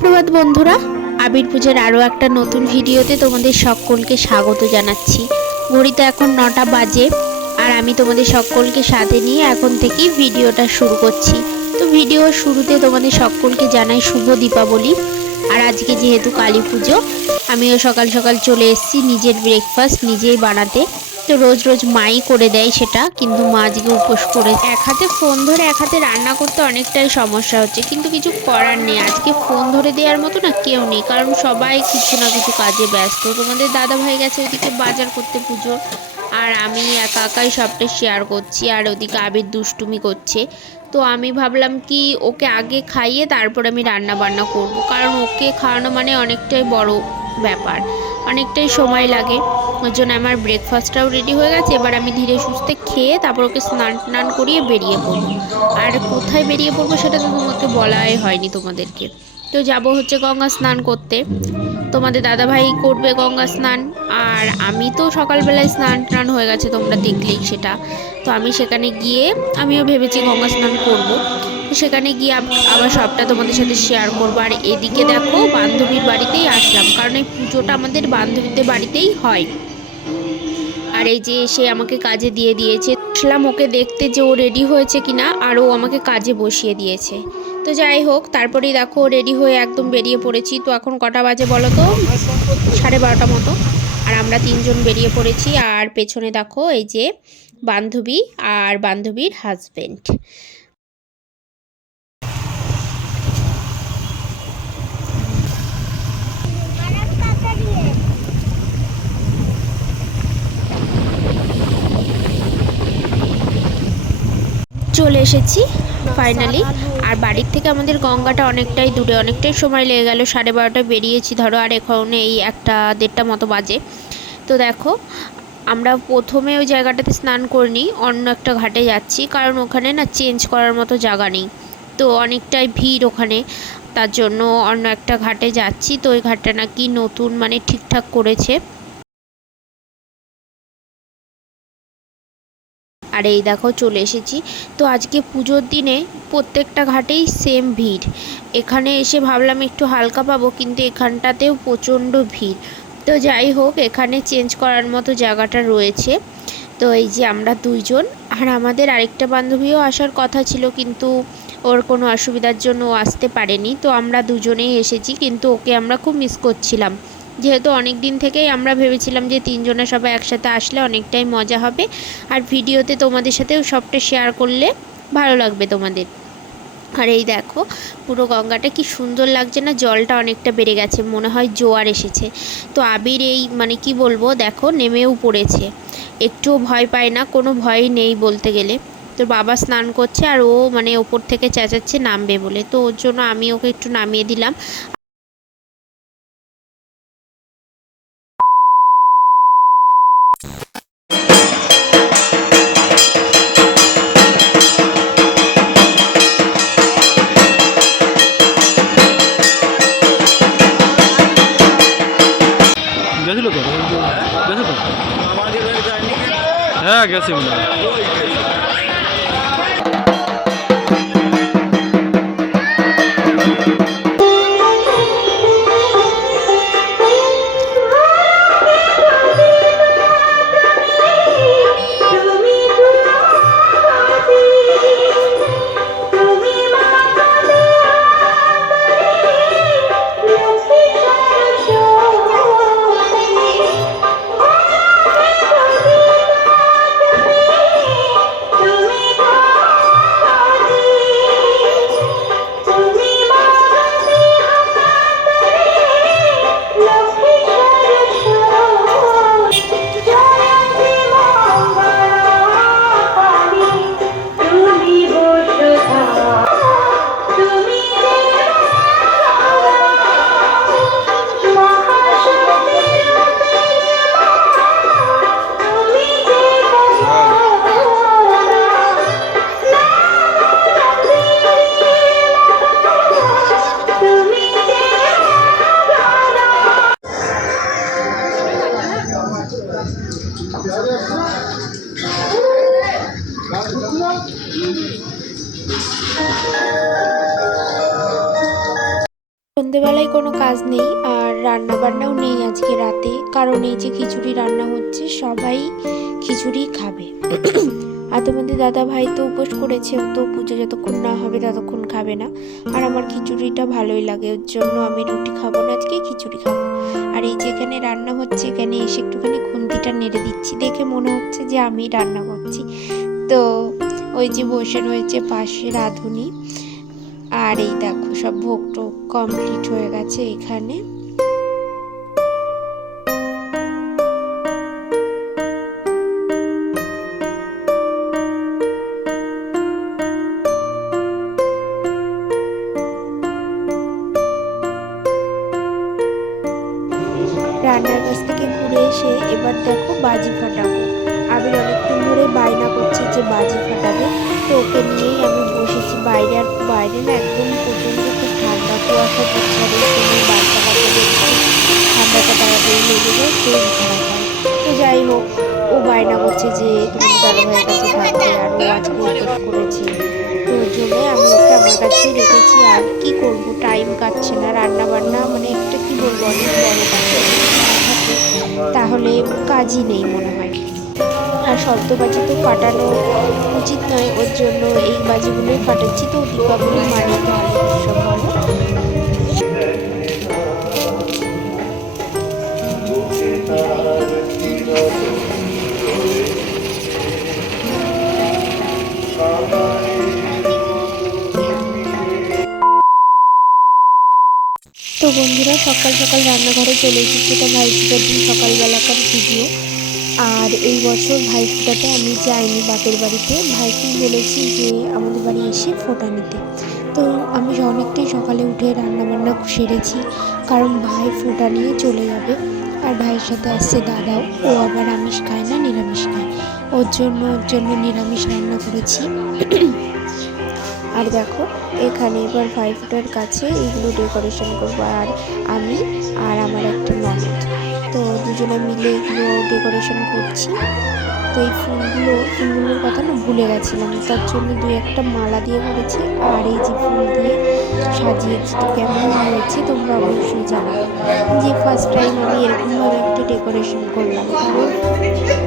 সুপ্রভাত বন্ধুরা, আবির পুজোর আরও একটা নতুন ভিডিওতে তোমাদের সকলকে স্বাগত জানাচ্ছি। ঘড়িতে এখন নটা বাজে, আর আমি তোমাদের সকলকে সাথে নিয়ে এখন থেকেই ভিডিওটা শুরু করছি। তো ভিডিও শুরুতে তোমাদের সকলকে জানাই শুভ দীপাবলি। আর আজকে যেহেতু কালী পুজো, আমিও সকাল সকাল চলে এসেছি নিজের ব্রেকফাস্ট নিজেই বানাতে। তো রোজ রোজ মাই করে দেয় সেটা, কিন্তু মা আজকে উপোস করে এক হাতে ফোন ধরে এক হাতে রান্না করতে অনেকটাই সমস্যা হচ্ছে, কিন্তু কিছু করার নেই। আজকে ফোন ধরে দেওয়ার মতো না কেউ নেই, কারণ সবাই কিছু না কিছু কাজে ব্যস্ত। তোমাদের দাদা ভাই গেছে ওইদিকে বাজার করতে পুজো আর আমি একা একাই সবটা শেয়ার করছি, আর ওদিকে আবির দুষ্টুমি করছে। তো আমি ভাবলাম কি ওকে আগে খাইয়ে তারপর আমি রান্না বান্না করব, কারণ ওকে খাওয়ানো মানে অনেকটাই বড় ব্যাপার, অনেকটাই সময় লাগে। ওই জন্য আমার ব্রেকফাস্টটাও রেডি হয়ে গেছে। এবার আমি ধীরে সুস্থে খেয়ে তারপর ওকে স্নান টান করিয়ে বেরিয়ে পড়ব। আর কোথায় বেরিয়ে পড়ব সেটা তো তোমাকে বলাই হয়নি তোমাদেরকে। তো যাব হচ্ছে গঙ্গা স্নান করতে। তোমাদের দাদাভাই করবে গঙ্গা স্নান। আর আমি তো সকালবেলায় স্নান টান হয়ে গেছে, তোমরা দেখলেই সেটা। তো আমি সেখানে গিয়ে আমিও ভেবেছি গঙ্গা স্নান করব। সেখানে গিয়ে আবার সবটা তোমাদের সাথে শেয়ার করব। আর এদিকে দেখো, বান্ধবীর বাড়িতেই আসলাম। কারণ এই পুজোটা আমাদের বান্ধবীদের বাড়িতেই হয়। আর এই যে সে আমাকে কাজে দিয়ে দিয়েছে আসলাম ওকে দেখতে যে ও রেডি হয়েছে কিনা আর ও আমাকে কাজে বসিয়ে দিয়েছে। তো যাই হোক, তারপরেই দেখো রেডি হয়ে একদম বেরিয়ে পড়েছি। তো এখন কটা বাজে বলো তো? সাড়ে বারোটা মতো। আর আমরা তিনজন বেরিয়ে পড়েছি। আর পেছনে দেখো এই যে বান্ধবী আর বান্ধবীর হাজবেন্ড চলে এসেছি ফাইনালি আর বাড়ির থেকে আমাদের গঙ্গাটা অনেকটাই দূরে অনেকটাই সময় লেগে গেল সাড়ে বারোটায় বেরিয়েছি ধরো আর এখন এই একটা দেড়টা মতো বাজে। তো দেখো আমরা প্রথমে ওই জায়গাটাতে স্নান করিনি অন্য একটা ঘাটে যাচ্ছি কারণ ওখানে না চেঞ্জ করার মতো জায়গা নেই। তো অনেকটাই ভিড় ওখানে তার জন্য অন্য একটা ঘাটে যাচ্ছি তো ওই ঘাটটা নাকি নতুন মানে ঠিকঠাক করেছে। আর এই দেখো চলে এসেছি। তো আজকে পুজোর দিনে প্রত্যেকটা ঘাটেই সেম ভিড়। এখানে এসে ভাবলাম একটু হালকা পাবো, কিন্তু এখানটাতেও প্রচণ্ড ভিড়। তো যাই হোক, এখানে চেঞ্জ করার মতো জায়গাটা রয়েছে। তো এই যে আমরা দুইজন। আর আমাদের আরেকটা বান্ধবীও আসার কথা ছিল, কিন্তু ওর কোনো অসুবিধার জন্য ও আসতে পারেনি। তো আমরা দুজনেই এসেছি, কিন্তু ওকে আমরা খুব মিস করছিলাম। যেহেতু অনেক দিন থেকেই আমরা ভেবেছিলাম যে তিনজনে সবাই একসাথে আসলে অনেকটাই মজা হবে। আর ভিডিওতে তোমাদের সাথেও সবটা শেয়ার করলে ভালো লাগবে তোমাদের। আর এই দেখো, পুরো গঙ্গাটা কি সুন্দর লাগছে না, জলটা অনেকটা বেড়ে গেছে, মনে হয় জোয়ার এসেছে। তো আবির এই মানে কি বলব, দেখো, নেমেও পড়েছে। একটুও ভয় পায় না, কোনো ভয় নেই বলতে গেলে। তো বাবা স্নান করছে আর ও মানে ওপর থেকে চেঁচাচ্ছে, নামবে বলে। তো ওর জন্য আমি ওকে একটু নামিয়ে দিলাম। তো গেছে হ্যাঁ গেছে মনে হয়। সন্ধেবেলায় কোনো কাজ নেই আর রান্না বান্নাও নেই আজকে রাতে। কারণ এই যে খিচুড়ি রান্না হচ্ছে, সবাই খিচুড়ি খাবে। আর তোমাদের দাদা ভাই তো উপোস করেছে তো পুজো যতক্ষণ না হবে ততক্ষণ খাবে না। আর আমার খিচুড়িটা ভালোই লাগে, ওর জন্য আমি রুটি খাব না, আজকে খিচুড়ি খাব। আর এই যে এখানে রান্না হচ্ছে, এখানে এসে একটুখানি খুন্তিটা নেড়ে দিচ্ছি। দেখে মনে হচ্ছে যে আমি রান্না করছি। তো ওই যে বসে রয়েছে পাশে রাঁধুনি। আর এই দেখো, সব ভোগ টোগ কমপ্লিট হয়ে গেছে এখানে। রান্নার কাছ থেকে ঘুরে এসে এবার দেখো বাজি ফাটাবো। আবির অনেকক্ষণ ধরে বায়না করছে। যে বাজি ফাটাবে। তো ওকে নিয়েই আমি বসেছি। বাইরে আর বাইরে না একদম প্রচণ্ড খুব ঠান্ডা কুয়াশা পড়ছে আর এই সময় বাচ্চা একটু ঠান্ডাটা তাড়াতাড়ি লেগে যায় শরীর খারাপ হয়। তো যাই হোক, ও বায়না করছে যে তুমি দাদা ভাইয়ের কাছে থাকবে আর ও উপোস করেছে। তো জন্য আমি ওকে আমার কাছেই রেখেছি। আর কি করব? টাইম কাটছে না রান্না বান্না মানে একটা কি বলব, অনেক বড় তাহলে কাজই নেই মনে হয়। আর শব্দবাজি তো ফাটানো উচিত নয়। ওর জন্য এই বাজিগুলোই ফাটাচ্ছি। তো দীপাবলি মানে তো বন্ধুরা, সকাল সকাল রান্নাঘরে চলে এসেছি। এটা ভাইফোঁটার দিন সকালবেলাকার ভিডিও। আর এই বছর ভাইফোঁটাতে আমি যাইনি বাপের বাড়িতে। ভাইকে বলেছি যে আমাদের বাড়ি এসে ফোঁটা নিতে। তো আমি অনেকটাই সকালে উঠে রান্না বান্না সেরেছি, কারণ ভাই ফোঁটা নিয়ে চলে যাবে। আর ভাইয়ের সাথে আসছে দাদাও, ও আবার আমিষ খায় না, নিরামিষ খায়। ওর জন্য ওর জন্য নিরামিষ রান্না করেছি। আর দেখো, এখানে এবার ভাই ফোটার কাছে এইগুলো ডেকোরেশন করব, আর আমি আর আমার একটা ননদ। দুজনে মিলে এগুলো ডেকোরেশন করছি। তো এই ফুলগুলো, ফুলগুলোর কথা না ভুলে গেছিলাম। তার জন্য দুই একটা মালা দিয়ে করেছি আর এই যে ফুল দিয়ে সাজিয়েছি। তো কেমন হয়েছে তোমরা অবশ্যই জানাবে যে ফার্স্ট টাইম আমি এরকমভাবে একটা ডেকোরেশন করলাম। কারণ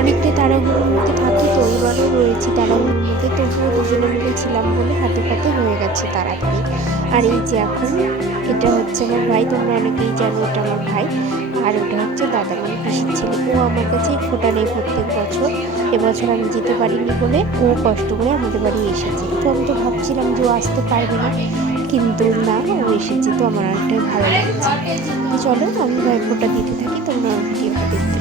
অনেকটাই তাড়াহুড়োর মধ্যে থাকি তো, এবারও রয়েছি তাড়াহুড়োর মধ্যে। তবুও দুজনে মিলে ছিলাম বলে হাতে পাতে হয়ে গেছে তাড়াতাড়ি। আর এই যে এখন, এটা হচ্ছে আমার ভাই, তোমরা অনেকেই জানো এটা আমার ভাই। আর ওটা হচ্ছে দাদা মানে পিসির ছেলে। ও আমার কাছে ফোটা নেই প্রত্যেক বছর। এবছর আমি যেতে পারিনি বলে ও কষ্ট করে আমাদের বাড়ি এসেছে। তো আমি তো ভাবছিলাম যে ও আসতে পারবে না, কিন্তু না, ও এসেছে, তো আমার অনেকটাই ভালো লাগছে। তো চলো, আমি ফোটা দিতে থাকি, তোমরা ভিডিওটা দেখতে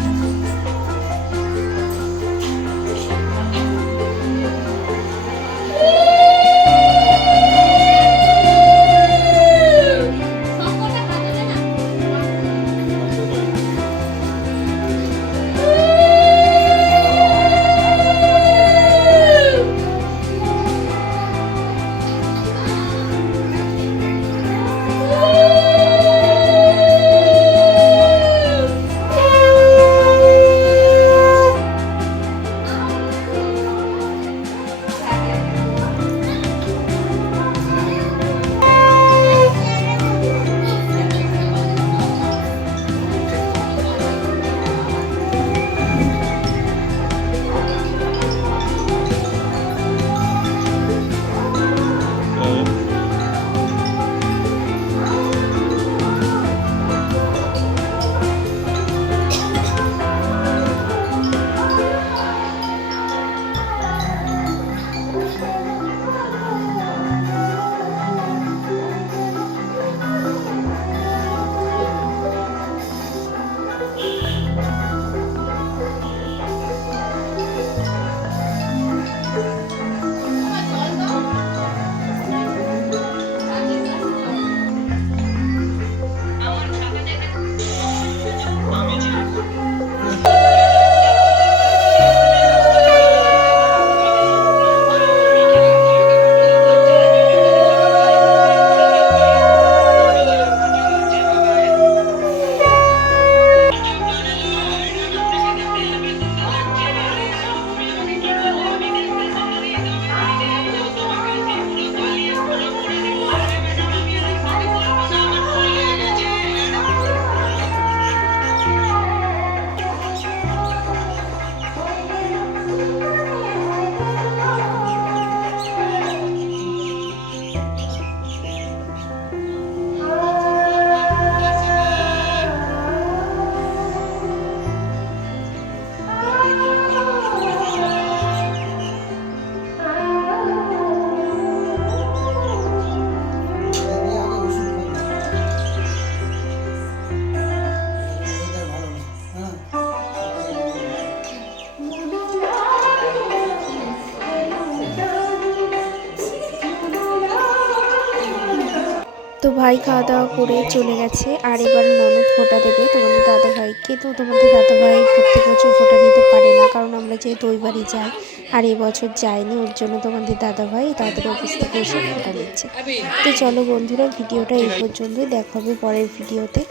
তো ভাই খাওয়া দাওয়া করে চলে গেছে। আর এবার ননদ ফোটা দেবে। তোমাদের দাদা ভাইকে, তো তোমাদের দাদা ভাই প্রত্যেক বছর ফোটা নিতে পারে না, কারণ আমরা যেহেতু ওই বাড়ি যাই। আর এবছর যাইনি ওর জন্য তোমাদের দাদা ভাই তাদের অফিস থেকে এসে ফোটা নিচ্ছে তো চলো বন্ধুরা, ভিডিওটা এই পর্যন্তই। দেখাবে পরের ভিডিওতে।